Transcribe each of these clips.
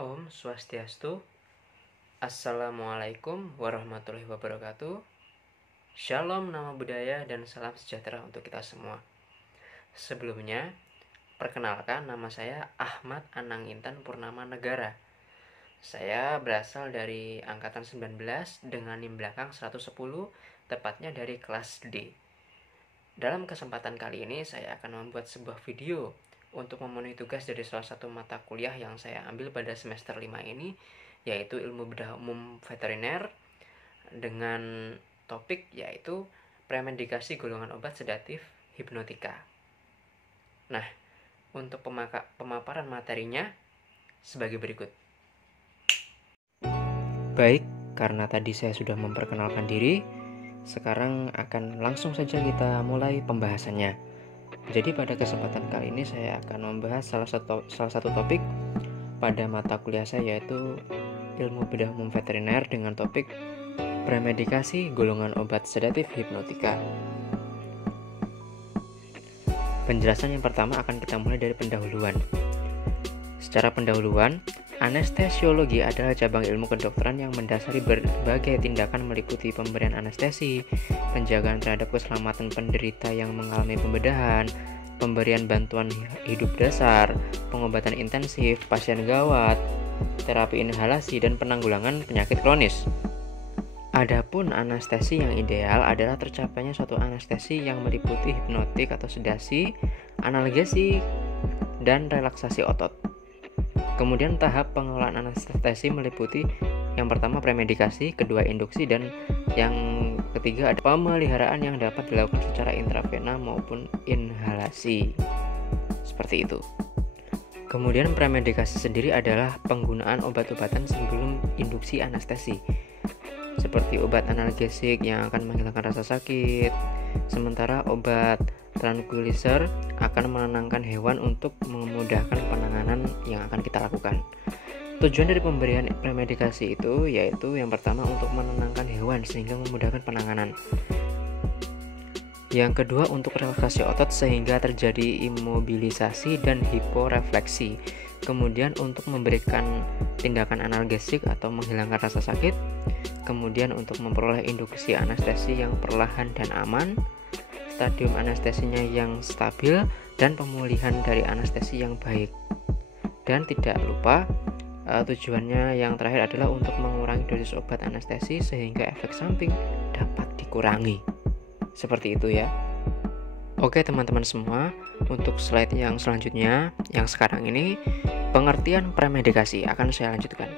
Om Swastiastu. Assalamualaikum warahmatullahi wabarakatuh. Shalom, nama budaya, dan salam sejahtera untuk kita semua. Sebelumnya, perkenalkan, nama saya Ahmad Anang Intan Purnama Negara. Saya berasal dari Angkatan 19 dengan NIM belakang 110, tepatnya dari kelas D. Dalam kesempatan kali ini, saya akan membuat sebuah video untuk memenuhi tugas dari salah satu mata kuliah yang saya ambil pada semester 5 ini, yaitu Ilmu Bedah Umum Veteriner, dengan topik yaitu premedikasi golongan obat sedatif hipnotika. Nah, untuk pemaparan materinya sebagai berikut. Baik, karena tadi saya sudah memperkenalkan diri, sekarang akan langsung saja kita mulai pembahasannya. Jadi pada kesempatan kali ini saya akan membahas salah satu topik pada mata kuliah saya, yaitu Ilmu Bedah Umum Veteriner dengan topik premedikasi golongan obat sedatif hipnotika. Penjelasan yang pertama akan kita mulai dari pendahuluan. Secara pendahuluan, anestesiologi adalah cabang ilmu kedokteran yang mendasari berbagai tindakan meliputi pemberian anestesi, penjagaan terhadap keselamatan penderita yang mengalami pembedahan, pemberian bantuan hidup dasar, pengobatan intensif, pasien gawat, terapi inhalasi, dan penanggulangan penyakit kronis. Adapun anestesi yang ideal adalah tercapainya suatu anestesi yang meliputi hipnotik atau sedasi, analgesi, dan relaksasi otot. Kemudian tahap pengelolaan anestesi meliputi yang pertama premedikasi, kedua induksi, dan yang ketiga ada pemeliharaan yang dapat dilakukan secara intravena maupun inhalasi. Seperti itu. Kemudian premedikasi sendiri adalah penggunaan obat-obatan sebelum induksi anestesi, seperti obat analgesik yang akan menghilangkan rasa sakit, sementara obat tranquilizer akan menenangkan hewan untuk memudahkan penanganan yang akan kita lakukan. Tujuan dari pemberian premedikasi itu yaitu yang pertama untuk menenangkan hewan sehingga memudahkan penanganan. Yang kedua untuk relaksasi otot sehingga terjadi imobilisasi dan hiporefleksi. Kemudian untuk memberikan tindakan analgesik atau menghilangkan rasa sakit. Kemudian untuk memperoleh induksi anestesi yang perlahan dan aman, stadium anestesinya yang stabil, dan pemulihan dari anestesi yang baik. Dan tidak lupa tujuannya yang terakhir adalah untuk mengurangi dosis obat anestesi sehingga efek samping dapat dikurangi. Seperti itu ya. Oke teman-teman semua, untuk slide yang selanjutnya, yang sekarang ini, pengertian premedikasi akan saya lanjutkan.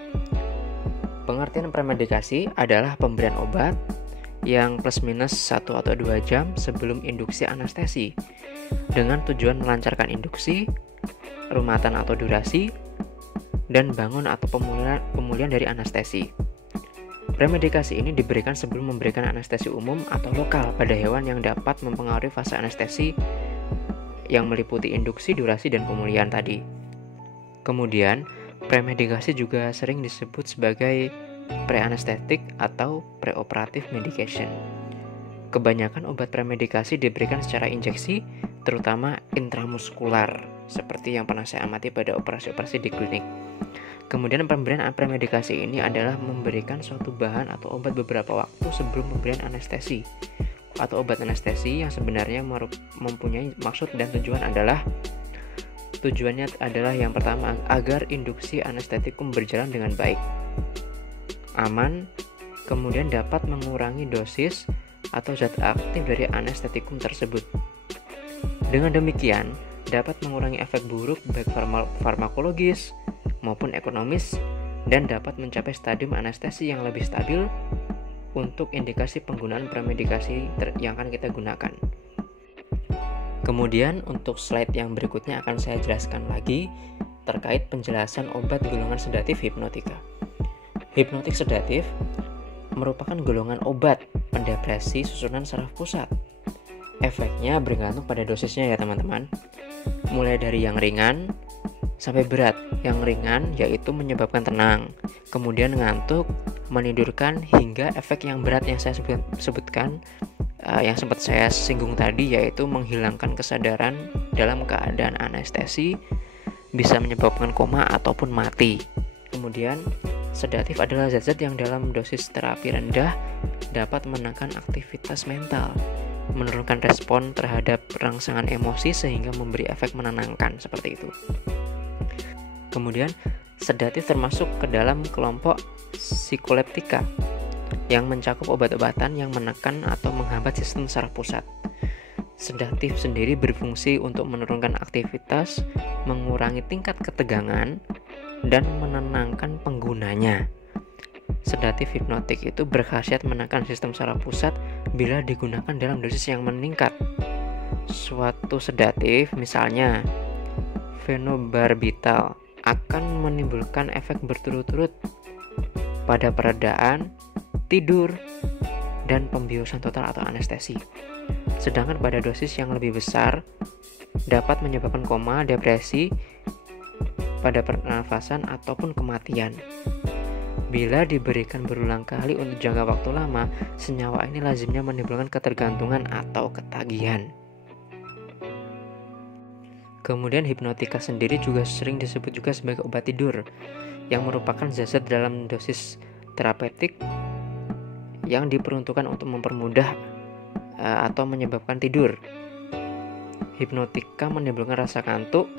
Pengertian premedikasi adalah pemberian obat yang plus minus 1 atau 2 jam sebelum induksi anestesi dengan tujuan melancarkan induksi, rumatan atau durasi, dan bangun atau pemulihan dari anestesi. Premedikasi ini diberikan sebelum memberikan anestesi umum atau lokal pada hewan yang dapat mempengaruhi fase anestesi yang meliputi induksi, durasi, dan pemulihan tadi. Kemudian, premedikasi juga sering disebut sebagai pre-anesthetic atau preoperative medication. Kebanyakan obat premedikasi diberikan secara injeksi, terutama intramuskular, seperti yang pernah saya amati pada operasi-operasi di klinik. Kemudian pemberian premedikasi ini adalah memberikan suatu bahan atau obat beberapa waktu sebelum pemberian anestesi atau obat anestesi yang sebenarnya mempunyai maksud dan tujuannya adalah yang pertama agar induksi anestetikum berjalan dengan baik, aman, kemudian dapat mengurangi dosis atau zat aktif dari anestetikum tersebut. Dengan demikian, dapat mengurangi efek buruk baik farmakologis maupun ekonomis dan dapat mencapai stadium anestesi yang lebih stabil untuk indikasi penggunaan premedikasi yang akan kita gunakan. Kemudian untuk slide yang berikutnya akan saya jelaskan lagi terkait penjelasan obat golongan sedatif hipnotika. Hipnotik sedatif merupakan golongan obat pendepresi susunan saraf pusat. Efeknya bergantung pada dosisnya ya teman-teman. Mulai dari yang ringan sampai berat. Yang ringan yaitu menyebabkan tenang, kemudian ngantuk, menidurkan, hingga efek yang berat yang saya sebutkan yang sempat saya singgung tadi, yaitu menghilangkan kesadaran dalam keadaan anestesi, bisa menyebabkan koma ataupun mati. Kemudian, sedatif adalah zat-zat yang dalam dosis terapi rendah dapat menekan aktivitas mental, menurunkan respon terhadap rangsangan emosi sehingga memberi efek menenangkan, seperti itu. Kemudian, sedatif termasuk ke dalam kelompok psikoleptika yang mencakup obat-obatan yang menekan atau menghambat sistem saraf pusat. Sedatif sendiri berfungsi untuk menurunkan aktivitas, mengurangi tingkat ketegangan, dan menenangkan penggunanya. Sedatif hipnotik itu berkhasiat menekan sistem saraf pusat bila digunakan dalam dosis yang meningkat. Suatu sedatif, misalnya fenobarbital, akan menimbulkan efek berturut-turut pada peredaan, tidur, dan pembiusan total atau anestesi. Sedangkan pada dosis yang lebih besar dapat menyebabkan koma, depresi pada pernafasan ataupun kematian. Bila diberikan berulang kali untuk jangka waktu lama, senyawa ini lazimnya menimbulkan ketergantungan atau ketagihan. Kemudian hipnotika sendiri juga sering disebut juga sebagai obat tidur, yang merupakan zat-zat dalam dosis terapeutik yang diperuntukkan untuk mempermudah atau menyebabkan tidur. Hipnotika menimbulkan rasa kantuk,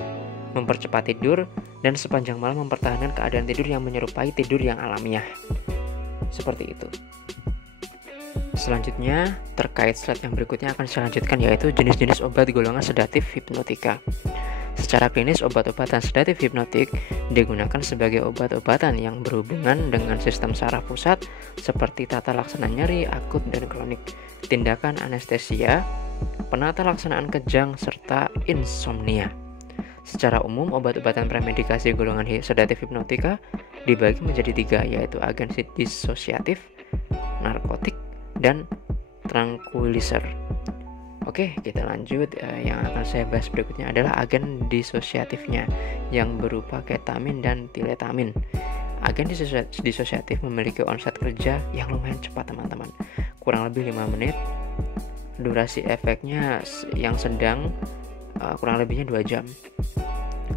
mempercepat tidur, dan sepanjang malam mempertahankan keadaan tidur yang menyerupai tidur yang alamiah. Seperti itu. Selanjutnya, terkait slide yang berikutnya akan saya lanjutkan, yaitu jenis-jenis obat golongan sedatif hipnotika. Secara klinis, obat-obatan sedatif hipnotik digunakan sebagai obat-obatan yang berhubungan dengan sistem saraf pusat seperti tata laksana nyeri akut dan kronik, tindakan anestesia, penata laksanaan kejang, serta insomnia. Secara umum, obat-obatan premedikasi golongan sedatif hipnotika dibagi menjadi 3, yaitu agen disosiatif, narkotik, dan tranquilizer. Oke, kita lanjut. Yang akan saya bahas berikutnya adalah agen disosiatifnya yang berupa ketamin dan tiletamin. Agen disosiatif memiliki onset kerja yang lumayan cepat, teman-teman, kurang lebih 5 menit. Durasi efeknya yang sedang, kurang lebihnya 2 jam.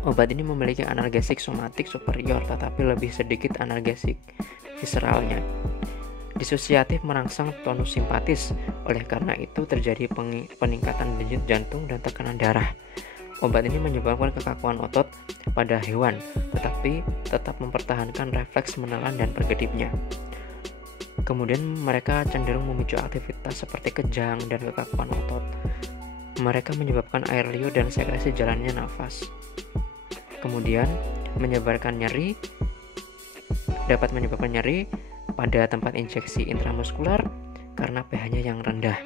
Obat ini memiliki analgesik somatik superior, tetapi lebih sedikit analgesik visceralnya. Disosiatif merangsang tonus simpatis, oleh karena itu terjadi peningkatan denyut jantung dan tekanan darah. Obat ini menyebabkan kekakuan otot pada hewan, tetapi tetap mempertahankan refleks menelan dan berkedipnya. Kemudian mereka cenderung memicu aktivitas seperti kejang dan kekakuan otot. Mereka menyebabkan air liur dan sekresi jalannya nafas. Kemudian dapat menyebabkan nyeri pada tempat injeksi intramuskular karena pH-nya yang rendah.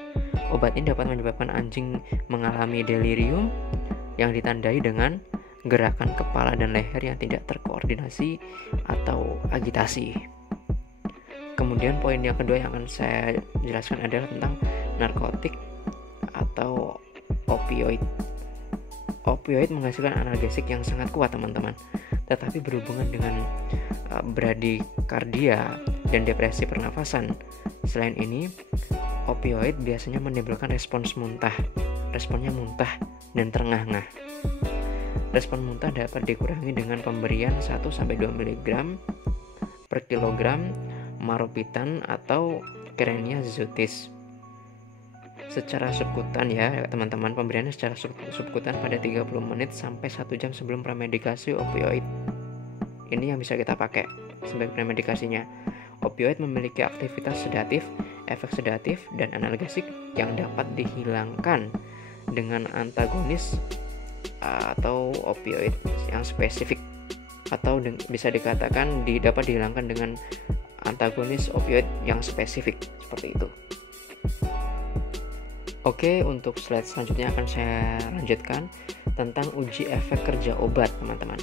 Obat ini dapat menyebabkan anjing mengalami delirium yang ditandai dengan gerakan kepala dan leher yang tidak terkoordinasi atau agitasi. Kemudian poin yang kedua yang akan saya jelaskan adalah tentang narkotik atau opioid. Opioid menghasilkan analgesik yang sangat kuat, teman-teman, tetapi berhubungan dengan bradikardia dan depresi pernafasan. Selain ini, opioid biasanya menimbulkan responnya muntah dan terengah-engah. Respon muntah dapat dikurangi dengan pemberian 1-2 mg per kilogram maropitan atau Kerenia zootis. Secara subkutan ya teman-teman, pemberiannya secara subkutan pada 30 menit sampai 1 jam sebelum premedikasi opioid. Ini yang bisa kita pakai sebagai premedikasinya. Opioid memiliki aktivitas sedatif, efek sedatif, dan analgesik yang dapat dihilangkan dengan antagonis atau opioid yang spesifik, atau bisa dikatakan dapat dihilangkan dengan antagonis opioid yang spesifik, seperti itu. Oke, untuk slide selanjutnya akan saya lanjutkan tentang uji efek kerja obat, teman-teman.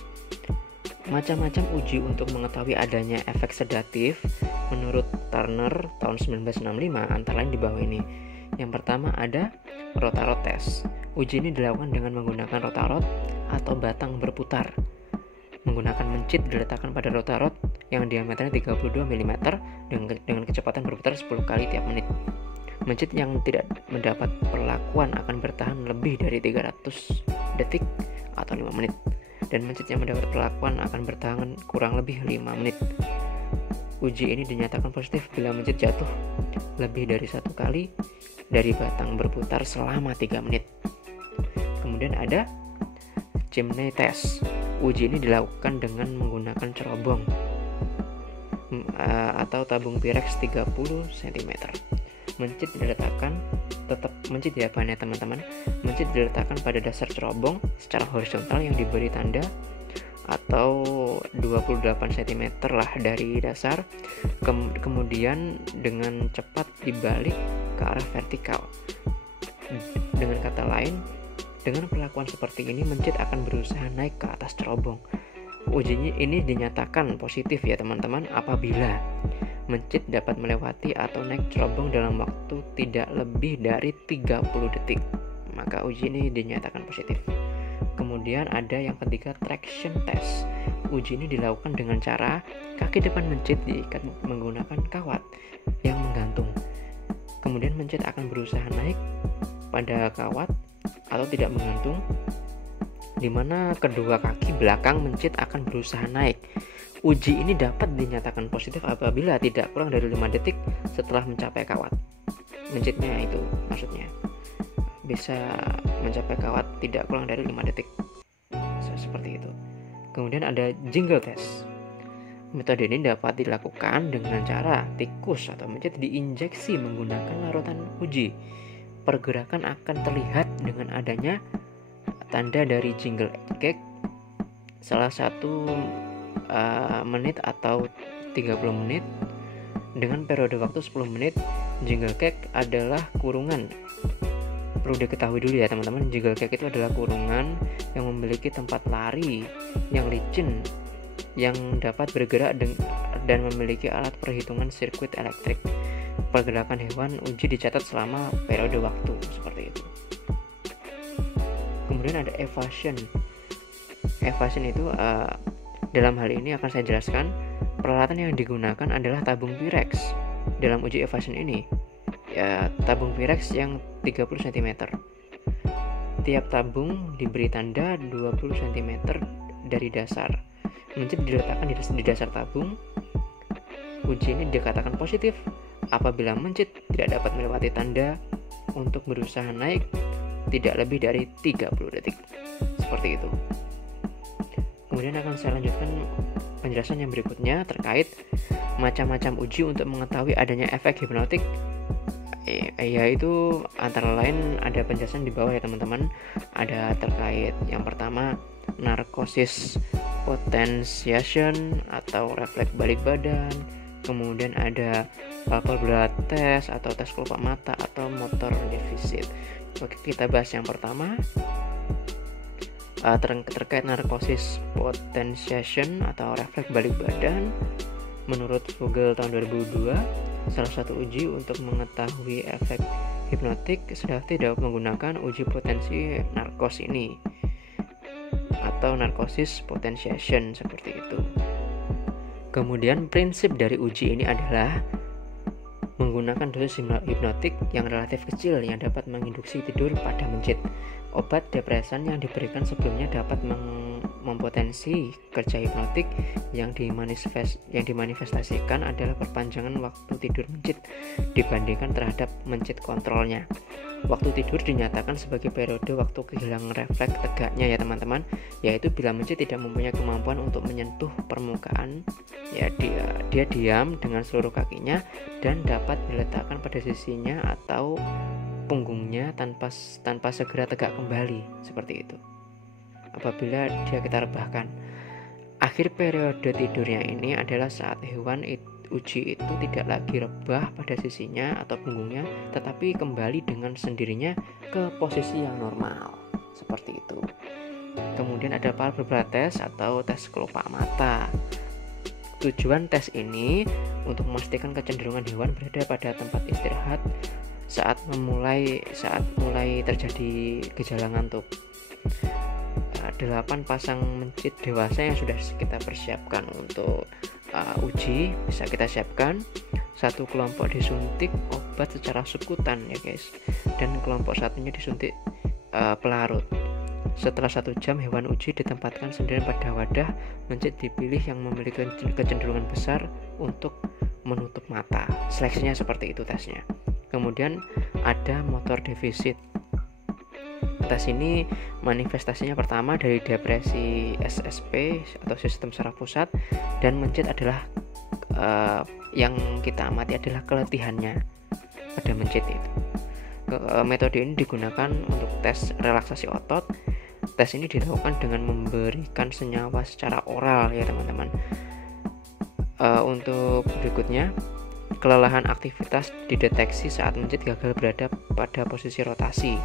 Macam-macam uji untuk mengetahui adanya efek sedatif menurut Turner tahun 1965, antara lain di bawah ini. Yang pertama ada rotarot test. Uji ini dilakukan dengan menggunakan rotarot atau batang berputar. Menggunakan mencit diletakkan pada rotarot yang diameternya 32 mm dengan kecepatan berputar 10 kali tiap menit. Mencit yang tidak mendapat perlakuan akan bertahan lebih dari 300 detik atau 5 menit. dan mencit yang mendapat perlakuan akan bertahan kurang lebih 5 menit. Uji ini dinyatakan positif bila mencit jatuh lebih dari 1 kali dari batang berputar selama 3 menit. Kemudian ada chimney test. Uji ini dilakukan dengan menggunakan cerobong atau tabung Pyrex 30 cm. Mencit diletakkan mencit ya teman-teman. Mencit diletakkan pada dasar cerobong secara horizontal yang diberi tanda atau 28 cm lah dari dasar, kemudian dengan cepat dibalik ke arah vertikal. Dengan kata lain, dengan perlakuan seperti ini mencit akan berusaha naik ke atas cerobong. Ujinya ini dinyatakan positif ya teman-teman apabila mencit dapat melewati atau naik cerobong dalam waktu tidak lebih dari 30 detik. Maka uji ini dinyatakan positif. Kemudian ada yang ketiga, traction test. Uji ini dilakukan dengan cara kaki depan mencit diikat menggunakan kawat yang menggantung. Kemudian mencit akan berusaha naik pada kawat atau tidak menggantung, di mana kedua kaki belakang mencit akan berusaha naik. Uji ini dapat dinyatakan positif apabila tidak kurang dari 5 detik setelah mencapai kawat. Mencitnya itu maksudnya bisa mencapai kawat tidak kurang dari 5 detik. Seperti itu. Kemudian ada jingle test. Metode ini dapat dilakukan dengan cara tikus atau mencit diinjeksi menggunakan larutan uji. Pergerakan akan terlihat dengan adanya tanda dari jingle cake salah 1 menit atau 30 menit dengan periode waktu 10 menit. Jingle cake adalah kurungan. Perlu diketahui dulu ya teman-teman, jingle cake itu adalah kurungan yang memiliki tempat lari yang licin yang dapat bergerak dan memiliki alat perhitungan sirkuit elektrik. Pergerakan hewan uji dicatat selama periode waktu seperti itu. Kemudian ada evasion. Evasion itu dalam hal ini akan saya jelaskan, peralatan yang digunakan adalah tabung Pyrex dalam uji evasion ini. Ya, tabung Pyrex yang 30 cm. Tiap tabung diberi tanda 20 cm dari dasar. Mencit diletakkan di dasar tabung. Uji ini dikatakan positif apabila mencit tidak dapat melewati tanda untuk berusaha naik tidak lebih dari 30 detik. Seperti itu. Kemudian akan saya lanjutkan penjelasan yang berikutnya terkait macam-macam uji untuk mengetahui adanya efek hipnotik. Yaitu antara lain ada penjelasan di bawah ya teman-teman. Ada terkait yang pertama narkosis potentiation atau refleks balik badan. Kemudian ada palpebral test atau tes kelopak mata atau motor defisit. Oke, kita bahas yang pertama terkait narkosis potentiation atau refleks balik badan. Menurut Vogel tahun 2002, salah satu uji untuk mengetahui efek hipnotik sudah tidak menggunakan uji potensi narkos ini atau narkosis potentiation seperti itu. Kemudian prinsip dari uji ini adalah menggunakan dosis hipnotik yang relatif kecil yang dapat menginduksi tidur pada mencit. Obat depresan yang diberikan sebelumnya dapat mempotensi kerja hipnotik yang dimanifestasikan adalah perpanjangan waktu tidur mencit dibandingkan terhadap mencit kontrolnya. Waktu tidur dinyatakan sebagai periode waktu kehilangan refleks tegaknya ya teman-teman, yaitu bila mencit tidak mempunyai kemampuan untuk menyentuh permukaan, ya dia diam dengan seluruh kakinya dan dapat diletakkan pada sisinya atau punggungnya tanpa segera tegak kembali seperti itu. Apabila kita rebahkan, akhir periode tidurnya ini adalah saat hewan uji itu tidak lagi rebah pada sisinya atau punggungnya, tetapi kembali dengan sendirinya ke posisi yang normal seperti itu. Kemudian ada palpebral test atau tes kelopak mata. Tujuan tes ini untuk memastikan kecenderungan hewan berada pada tempat istirahat saat mulai terjadi gejala ngantuk. 8 pasang mencit dewasa yang sudah kita persiapkan untuk uji bisa kita siapkan. 1 kelompok disuntik obat secara subkutan ya guys, dan kelompok satunya disuntik pelarut. Setelah 1 jam, hewan uji ditempatkan sendirian pada wadah. Mencit dipilih yang memiliki kecenderungan besar untuk menutup mata. Seleksinya seperti itu tesnya. Kemudian ada motor defisit. Tes ini manifestasinya pertama dari depresi SSP atau sistem saraf pusat, dan mencit adalah yang kita amati adalah keletihannya pada mencit itu. Metode ini digunakan untuk tes relaksasi otot. Tes ini dilakukan dengan memberikan senyawa secara oral ya teman-teman. Untuk berikutnya, kelelahan aktivitas dideteksi saat mencit gagal berada pada posisi rotasi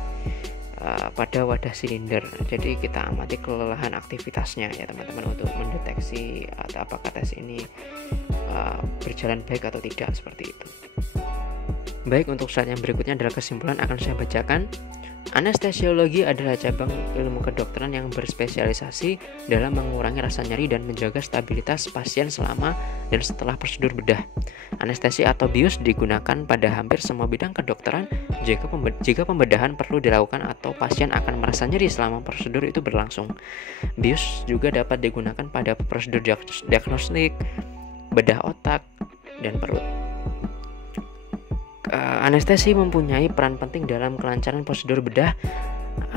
pada wadah silinder. Jadi kita amati kelelahan aktivitasnya ya teman-teman untuk mendeteksi atau apakah tes ini berjalan baik atau tidak, seperti itu. Baik, untuk slide yang berikutnya adalah kesimpulan akan saya bacakan. Anestesiologi adalah cabang ilmu kedokteran yang berspesialisasi dalam mengurangi rasa nyeri dan menjaga stabilitas pasien selama dan setelah prosedur bedah. Anestesi atau bius digunakan pada hampir semua bidang kedokteran jika pembedahan perlu dilakukan atau pasien akan merasa nyeri selama prosedur itu berlangsung. Bius juga dapat digunakan pada prosedur diagnostik, bedah otak, dan perut. Anestesi mempunyai peran penting dalam kelancaran prosedur bedah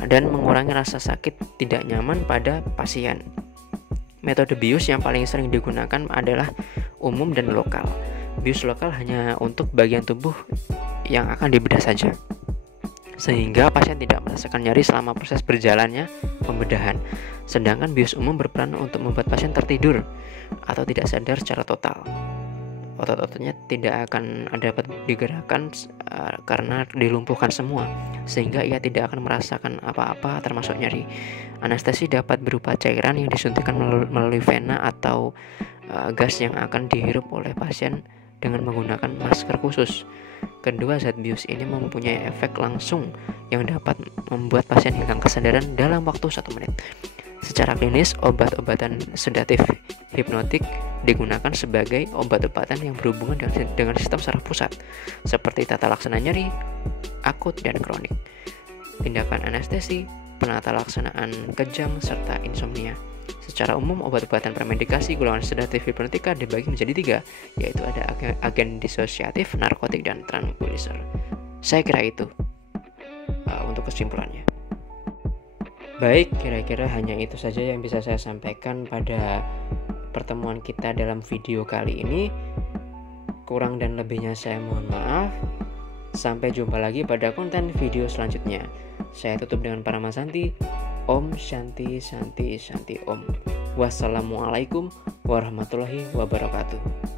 dan mengurangi rasa sakit tidak nyaman pada pasien. Metode bius yang paling sering digunakan adalah umum dan lokal. Bius lokal hanya untuk bagian tubuh yang akan dibedah saja, sehingga pasien tidak merasakan nyeri selama proses berjalannya pembedahan. Sedangkan bius umum berperan untuk membuat pasien tertidur atau tidak sadar secara total. Otot-ototnya tidak akan dapat digerakkan karena dilumpuhkan semua, sehingga ia tidak akan merasakan apa-apa termasuk nyeri. Anestesi dapat berupa cairan yang disuntikkan melalui vena atau gas yang akan dihirup oleh pasien dengan menggunakan masker khusus. Kedua zat bius ini mempunyai efek langsung yang dapat membuat pasien hilang kesadaran dalam waktu 1 menit. Secara klinis, obat-obatan sedatif hipnotik digunakan sebagai obat-obatan yang berhubungan dengan sistem saraf pusat, seperti tata laksana nyeri, akut, dan kronik. Tindakan anestesi, penata laksanaan kejang, serta insomnia. Secara umum, obat-obatan premedikasi golongan sedatif hipnotika dibagi menjadi 3, yaitu ada agen disosiatif, narkotik, dan tranquilizer. Saya kira itu untuk kesimpulannya. Baik, kira-kira hanya itu saja yang bisa saya sampaikan pada pertemuan kita dalam video kali ini. Kurang dan lebihnya saya mohon maaf. Sampai jumpa lagi pada konten video selanjutnya. Saya tutup dengan Paramasanti. Om Shanti Shanti Shanti Om. Wassalamualaikum warahmatullahi wabarakatuh.